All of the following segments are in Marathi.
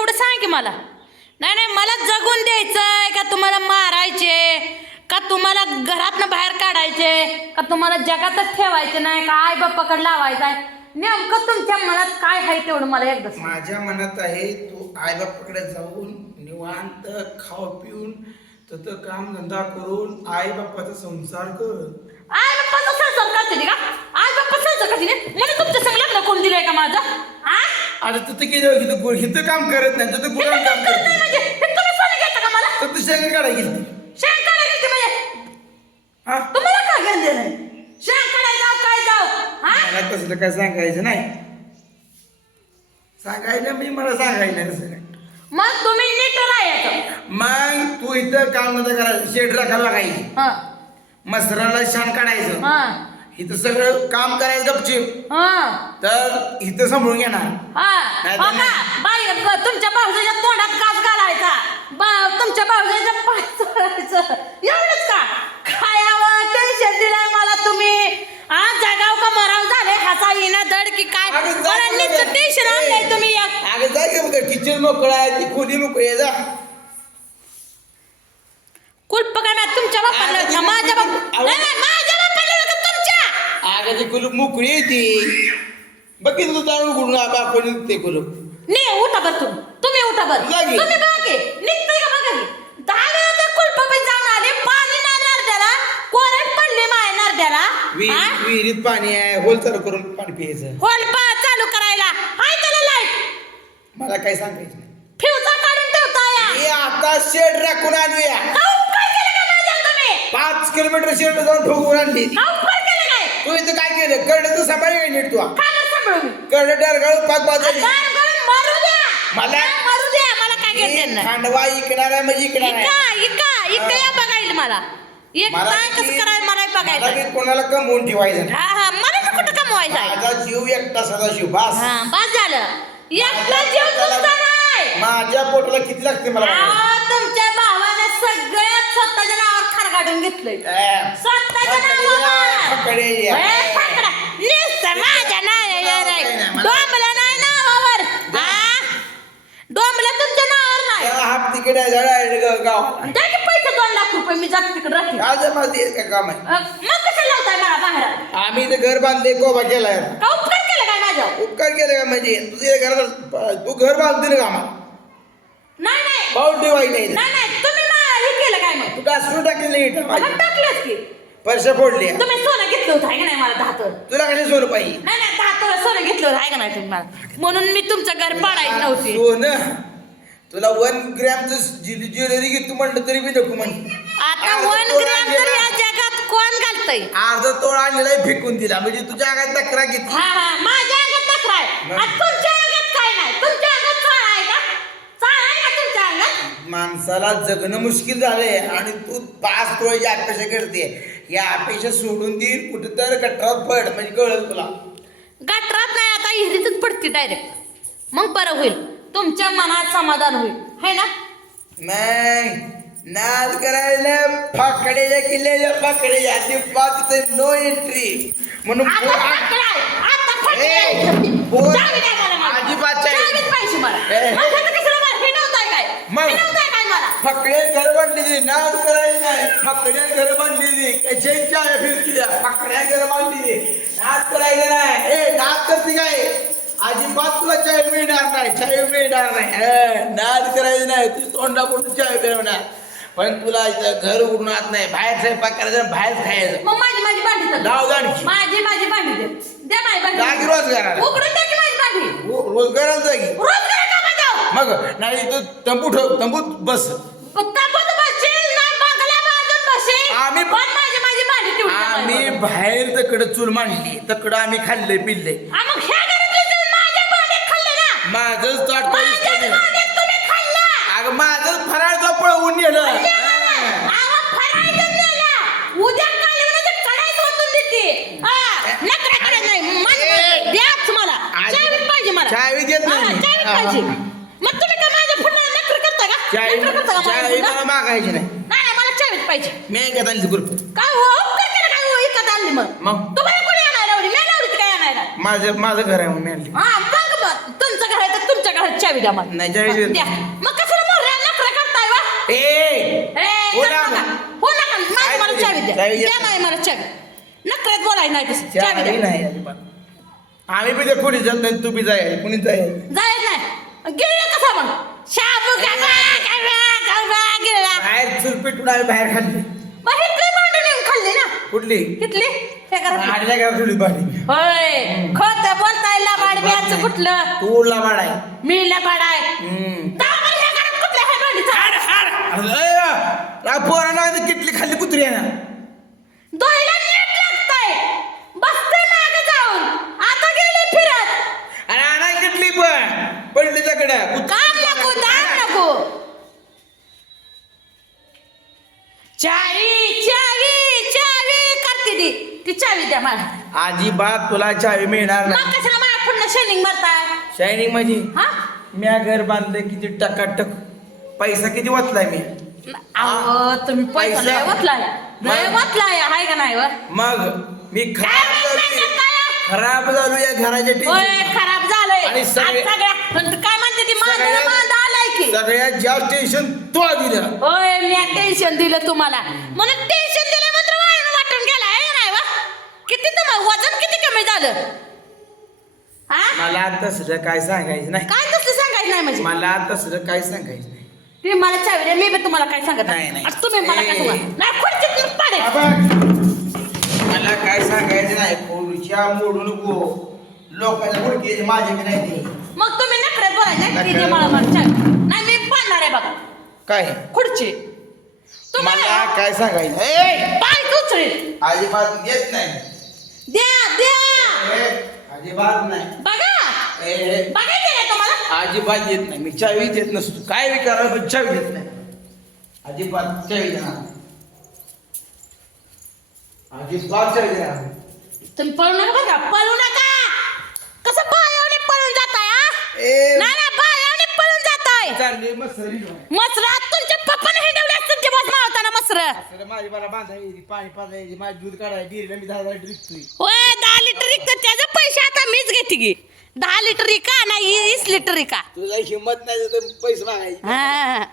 तेवढं सांग की मला. नाही नाही मला जगून द्यायचंय का तुम्हाला मारायचे? का तुम्हाला घरातनं बाहेर काढायचे? का तुम्हाला जगातच ठेवायचे नाही? का आई बाप्पाकडे लावायचं आहे नेमकं तुमच्या मनात काय आहे तेवढं मला एकदा सांग. माझ्या मनात आहे तू आईबापाकडे जाऊन निवांत खाऊ पिऊन तर काम धंदा करून आई बाप्पाचा संसार कर. आई बाप्पाचा संसार करते का? आई बाप्पा संसार करते? मला तुमच्या संग लग्न कोण दिलंय का माझं? हा आता तू तर गेलं इथं गु- इथं काम करत नाही तू तर गुराण काय काम करताय करते म्हणजे हे तुम्ही सोनं घेता का मला? तर तू शेंग काढा गेली शेण काढायला गेलते म्हणजे. हा? तुम्हाला काय घेणं देणं शेण काढायला जाऊ काय जाऊ. हा? मला तसलं काय सांगायचं नाही. सांगायला म्हणजे मला सांगायला नाही मग तुम्ही नीट राहायचं मग तू इथं काम नव्हतं करायचं शेड राखायला लागायची. हा. मसराला शान काढायचं. हा. इथं सगळं काम करायचं गपचिप. हा. तर इथं सांभाळून घेणार. हा. नाही हो तर का? बाई ब- तुमच्या भाऊजाच्या तोंडात काच घालायचा? बा- तुमच्या भाऊजाच्या पाय चोळायचं एवढंच का? टेन्शन दिलंय मला तुम्ही. हा जगाव का मराव झाले हसा येणं दड की काय? अगं जा मला की नुसतं बघा. टेन्शन आणलंय तुम्ही. एक. अगं जाय की बघा किचन मोकळा आहे ती खोली मोकळी आहे जा. कुलप काय तुमच्या बापाला माझ्या बाप अहो. नाही नाही, माझ्या ती कुलूप मोकळी आहे ती बघ की तू जाऊन उघडून आपण ते कुलूप. नाही उठा बर तुम्ही तुम्ही उठा बर. लागे. तुम्ही बघा की निघतोय का बघा की? दहा वेळा ते कुलप पण जाऊन आले पाणी नाही नारद्याला कोरड पडले माय नारद्याला विहीर- हा? विहिरीत पाणी आहे होल चालू करून पाणी प्यायचं. होल पा चालू करायला. हाय त्याला लाइट मला काय सांगायचं नाही. फ्यूजा काढून ठेवता या. हे आता शेड राखून आणूया. उपकार केला का माझ्या तुम्ही पाच किलोमीटर शेड जाऊन ठोकून आणली उपकार केला काय तू इथं कड तू सांभाळ नीट तू. कड डरगाळू पाच द्या. मला- मारू द्या मला काय घेते खांडवा इकणार म्हणजे इकणार इका इका इका या बघायला मला. एक मला काय कसं कोणाला कमवून ठेवायचं. हा हा मला कुठं कमवायचं माझा जीव एकटा बास. हा बस झालं. एकटा जीव तुमचा नाही. माझ्या पोटाला किती लागते मला तुमच्या भावाने सगळ्यात स्वतःच्या नावावर खार काढून घेतलंय. स्वतःच्या नावावर. फकडे या. ए, फाकडा. नुसतं माझ्या नावावर आहे. नाही, नाही, मला- डोंबलं नाही नावावर हा? डोंबलं तुमच्या नावावर नाही त्याला हाफ तिकीट आहे जरा आहे ग- गाव द्या की पैसे दोन लाख रुपये मी जाते तिकडे राहते आज माझं काय काम आहे अ, मग कसं लावताय मला बाहेर आम्ही इथं घर बांधले कोबा केलाय का उपकार केला काय माझ्यावर उपकार केले का म्हणजे तुझ्या घरात तू घर बांधते ना आम्हाला नाही नाही बाउंड्री वाईट नाही नाही नाही तुम्ही मा- हे केलं काय मग तू टाकली नाही इथं मग माझी टाकलंच की पैसे फोडले तुम्ही सोनं घेतलं होतं आहे का नाही मला तुला कसे सोनं पाहिजे? नाही नाही सोनं घेतलं होतं आहे का नाही तुम्ही मला. म्हणून मी तुमचं घर पाडायची नव्हती. सोनं? तुला वन ग्रॅमचं ज्वेलरी घेतो म्हणलं तरी मी नको म्हणते आता अर्धा वन तोळा ग्रॅम तर आणलेला. या जगात कोण घालतय? अर्धा तोळ आणलेला आहे फेकून दिला. म्हणजे तुझ्या आगात तक्रार घेतली. हा हा माझ्या अंगात नखरा आहे. मग? आणि तुमच्या अंगात काय नाही? तुमच्या अंगात चाळ आहे का? चाळ आहे का तुमच्या अंगात? माणसाला जगणं मुश्किल झालंय आणि तू पाच तोळ्याची अपेक्षा करते या अपेक्षा सोडून दे कुठं तर गटरात पड म्हणजे कळल तुला. गटरात नाही आता इहिरीतच पडते डायरेक्ट मग बरं होईल. तुमच्या मनात समाधान होईल. है ना? नाही नाद करायला फाकड्याच्या किल्ल्याच्या फाकड्याच्या ते पाच नो एंट्री म्हणून आता आहे, आता ए, मला मला. अजिबात पाहिजे मला. ए. मग आता कशाला मला हिणवताय काय मग? हिणवताय काय मला फकड्या घर बांधलेली नाद करायची नाही. फकड्या घर बांधलेली कशाच्या फिरती फकड्या घर बांधलेली नाद करायचं नाही ए नाद करते काय? अजिबात तुला चाय मिळणार नाही चाय मिळणार नाही. नाद करायचं नाही तू तोंडा कोणतं चाय मिळवणार पण तुला इथं घर उडणार नाही बाहेर स्वयंपाक करायचं बाहेर खायचं. मग माझी माझी भांडी डाव दांडकी. माझी माझी भांडी दे. माझी जागी भांडी रोजगाराला. उघडून द्या की माझी भांडी. रो- रोजगाराला जागी रोज करा का जाऊ मग नाही तू तंबू ठेव तंबूत बस. आम्ही-. बाहेर तकडं चूल मांडली. तकडं आम्ही खाल्लं ना? माझंच अगं माझंच फराळचं पळवून नेलं. मला. चावी देत नाही. करता का? करता का मागायची नाही नाही, नाही, मला पाहिजे. मी ऐकत आणली ग्रुप काय हो? उपकार केला काय हो? आणली मग. मग? तुम्हाला कोणी आणायला लावली? मी लावली काय आणायला? माझं माझं घर आहे म्हणून मी आणली हा, मग बघ. तुमचं घर आहे तर तुमच्या घरात चावी द्या मला नाही, चावी देत द्या मग कशाला मोर्या नखरा करताय वा ए ए, हो ना. हो माझी चावी मला. चावी द्या चावी द्या. द्या माझी मला चावी नखऱ्यात बोलायचं नाही तसं चावी चावी द्या नाही अजिबात. आम्ही बी ते कोणी जात नाही तू बी जाय कुणी जाय जायच नाही गिळलं कसा मग शाबू गिळला बाहेर चुरपीटून आम्ही बाहेर खाल्ली. मग इथली भांडी नेऊन खाल्ली ना. कुठली? इथली हे आडल्या गाव होय. बोलताय लबाड कुठलं? तू उडला बाड आहे. मी लबाड आहे. हम्म. दहा बरं ह्या घरात कुठल्या ह्या भांडीचा? अरे, रा पोरांना खाल्ली कुत्री आहे ना. दोयला मला अजिबात तुला चावी मिळणार मग नाही कशाला माझ्या पुन्हा शेनिंग मारताय. शायनिंग माझी हा? म्या घर बांधले किती टकाटक. पैसा किती वाचलाय मी? अहो तुम्ही पैसा पैसा. लय वाटलाय लय मग? वाटलाय हाय का नाही मग? मी खराब झालो? खराब झालो या घराच्या होय खराब झालंय. आणि आज सगळे- सगळ्या पण काय म्हणते ती? मांजर सगळ्यात- मांद आलाय की. सगळ्यात जास्त टेन्शन तो दिलं. होय मी टेन्शन दिलं तुम्हाला. म्हणून टेन्शन दिलं मात्र वाढून वाटून गेला आहे का नाही वा किती तुम्हाला वजन किती कमी झालं? हा मला तसलं काय सांगायचं नाही. काय तसं सांगायचं नाही म्हणजे? मला तसलं काय सांगायचं नाही. तुम्ही मला चावी मी बी तुम्हाला काय सांगत नाही, नाही. आता तुम्ही मला काय ए. सांगा नाही खुर्चीत पाडेल मला काय सांगायचं नाही पुढच्या मोडून गो लोकांच्या गुडके माझे बी नाही ते. मग तुम्ही नखरे बोलायचे नाही, ती नखरे. द्या मला मला चावी नाही मी पाडणार आहे बघा. काय? खुर्ची. मला तुम्हाला काय सांगायचं? ए, पाय उचळी अजिबात घेत नाही. द्या द्या. अजिबात नाही. बघा. ए, ए, बघायचं नाही तुम्हाला? अजिबात येत नाही. मी चावी देत नसतो. काय विचारा पण चावी देत नाही. अजिबात चावी देणार अजिबात चावी देणार तुम्ही पळू नका का? पळू नका. कसं बायावने पळून जाताय हा? ए, नाही ना बायावने पळून जाताय. चालली मसरात तुमच्या पप्पाने हिंडवले. असतील ते बस मावताना मसर. असं माझी मला पाणी माझी दूध डेअरीला मी दहा हजार विकतोय. होय दहा लिटर त्याचे पैसे आता मीच घेते की. दहा लिटर इका नाही वीस लिटर इका हिंमत नाही तर पैसे मागायचे. हा.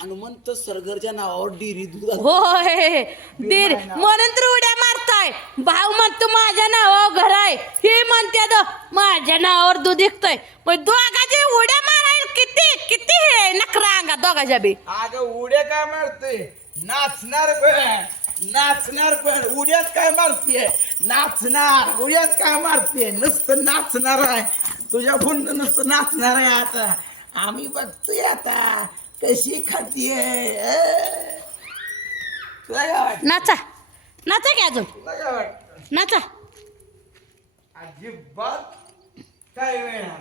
हनुमंत सरगरच्या नावावर डेअरी दूध आणतो. होय. दीर म्हणून तर उड्या मारताय. भाऊ म्हणतो माझ्या नावावर घर आहे. हे म्हणते माझ्या नावावर दूध विकतोय. मग दोघाचे उड्या मारायला किती किती हे नखरा अंगा दोघाच्या बी? अगं उड्या काय मारतोय? नाचणार पण नाचणार पण उड्याच काय मारतीये? नाचणार उड्याच काय मारतीये? नुसतं नाचणार आहे. तुझ्या फुंड नुसतं नाचणार आहे आता. आम्ही बघतोय आता कशी खातीये अं. तुला काय वाटत? नाचा. नाचा की अजून? तुला काय वाटत? नाचा. अजिबात काय वेळणार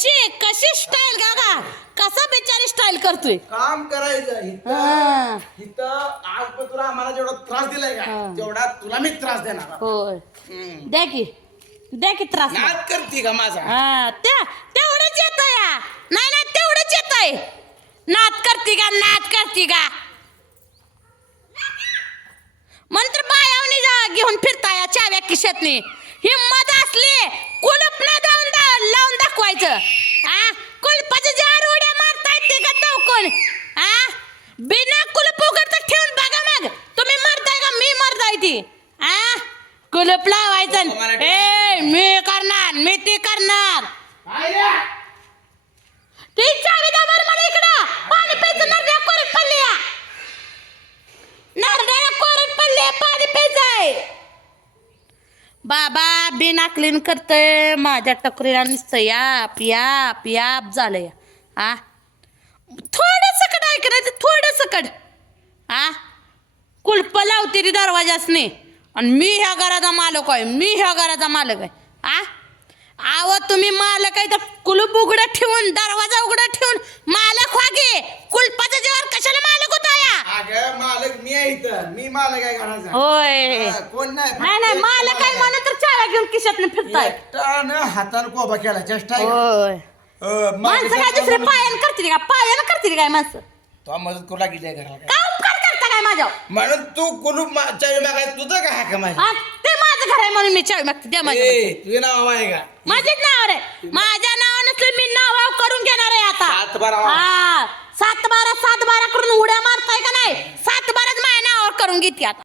कशी कशी स्टाईल गागा? कसा बिचारी स्टाईल करतोय? काम करायचं. इथं हा. इथं आज तुला आम्हाला जेवढा त्रास दिलाय का हा. तेवढा तुला मी त्रास देणार होय. हम्म. द्या की. द्या की त्रास नाद करते का माझा? हा त्या तेवढंच येत या. नाही नाही तेवढंच येत आहे नाच करती का नाच करती का? मंत्र बायावनी जा घेऊन फिरता या चाव्या किशातनी हिंमत असली कुलूप न जाऊन लावून दाखवायचं. हा कुलपाच्या जार उड्या मारता येते का चौकून हा बिना कुलूप उघडत ठेवून बघा मग. तुम्ही मरताय का? मी मरताय ती. हा कुलूप लावायचं ए मी करणार मी ती करणार. ती चावी द्या बरं मला इकडं. पाणी प्यायचं नरड्या कोरत पडली नरड्या कोरत पडली पाणी प्यायचंय. बाबा बिना क्लीन करतय. माझ्या टकरीला नुसतं याप याप याप या हा थोडं कड ऐक नाही तर थोडं सकट हा कुलप लावते ती दरवाजासने आणि मी ह्या घराचा मालक आहे मी ह्या घराचा मालक आहे. आ? आव तुम्ही मालक आहे तर कुलूप उघडं ठेवून दरवाजा उघडा ठेवून मालक व्हागे कुलपाच्या जेव्हा कशाला मालक होता या अगं मालक मी आहे इथं मी मालक आहे घराचा होय हा, कोण नाही नाही नाही मालक आहे म्हणून तर चाव्या घेऊन खिशात फिरताय एकटानं हातानं कोबा केला चेष्टा आहे का? होय. अं, माणसं काय दुसरे मालकाच्या पायानं करतील का? पायानं करतील काय माणसं? तो मदत करू लागली आहे घराला काय? का उपकार करता काय माझ्यावर? म्हणून तू कुलूप मा- चावी मागायचं तुझं का हाक माझ्या हा, ते माझं घर आहे म्हणून मी चावी मागते. द्या माझ्या ए, तुझं नाव आहे का? माझेच नाव आहे. माझ्या नावानं मी नाव करून घेणार बारा वा. हा सात बारा सात बारा करून उड्या मारताय का नाही? सात बाराच माझ्या नावावर करून घेते आता.